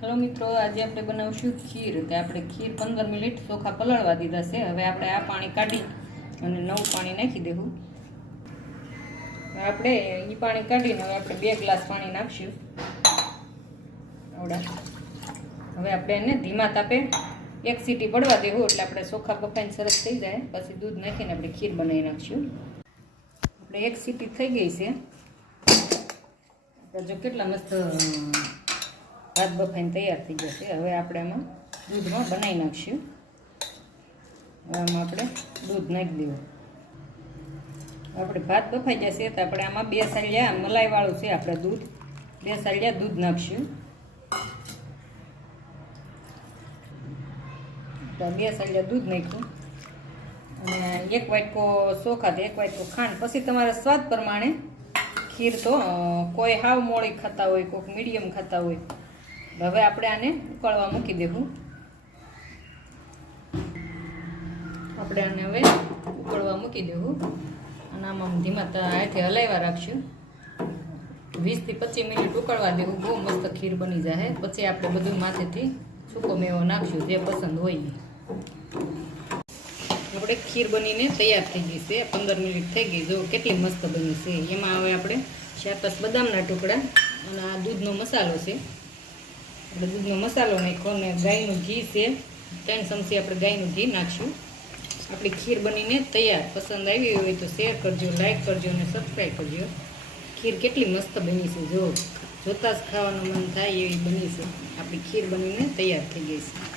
Hello मित्रों, आज આપણે બનાવશું ખીર। તો આપણે ખીર 15 મિનિટ ચોખા પલાળવા દીધા છે। હવે આપણે આ પાણી કાઢી અને નવું પાણી નાખી દેવું। આપણે ઈ પાણી કાઢીને હવે આપણે 2 ગ્લાસ પાણી નાખશું આવડા। હવે આપણે એને ધીમા તાપે એક સીટી પડવા દેવું એટલે આપણે ચોખા બફાઈને સરસ થઈ જાય। પછી દૂધ નાખીને આપણે ખીર બનાવી નાખશું। આપણે એક સીટી થઈ ગઈ છે। આપણે જો કેટલા મસ્ત भात बफाई तैयार थी जैसे। हवे आपणे आमां दूध में बनाई नाखीशुं। आमां आपणे दूध नाखी देवुं। आपणे भात बफाई जशे तो आपणे आमां 2 सालिया मलाई वाळुं छे आपणे दूध 2 सालिया दूध नाखीशुं। तो 2 सालिया दूध नाख्युं अने 1 वाटको ચોખા तो 1 वाटको खांड। पछी तमारा स्वाद प्रमाणे खीर तो कोई हाव मोळी खाता होय, कोई मीडियम खाता होय। હવે આપણે આને ઉકળવા મૂકી દેવું। આપણે આને હવે ઉકળવા મૂકી દેવું અને આમાં ધીમા હાથે હલાવ્યા રાખશું। 20 થી 25 મિનિટ ઉકળવા દેવું। બહુ મસ્ત ખીર બની જાય। પછી આપણે બધું માથેથી સૂકો મેવો નાખશું જે પસંદ હોય। આપણે ખીર બનીને તૈયાર થઈ ગઈ છે। 15 મિનિટ થઈ ગઈ। જો કેટલી મસ્ત બની છે। એમાં હવે આપણે 4-5 બદામના ટુકડા અને આ દૂધનો મસાલો છે। दूध में मसालो नाखो ने गायनु घी से 3 चमची अपने गायनु घी नाखशुं। अपनी खीर बनीने तैयार। पसंद आई हो तो शेर करजो, लाइक करजो ने सब्सक्राइब करजो। खीर केटली मस्त बनी है। जो जोता ज खावानुं मन थाय एवी बनी है। अपनी खीर बनीने तैयार थई गई है।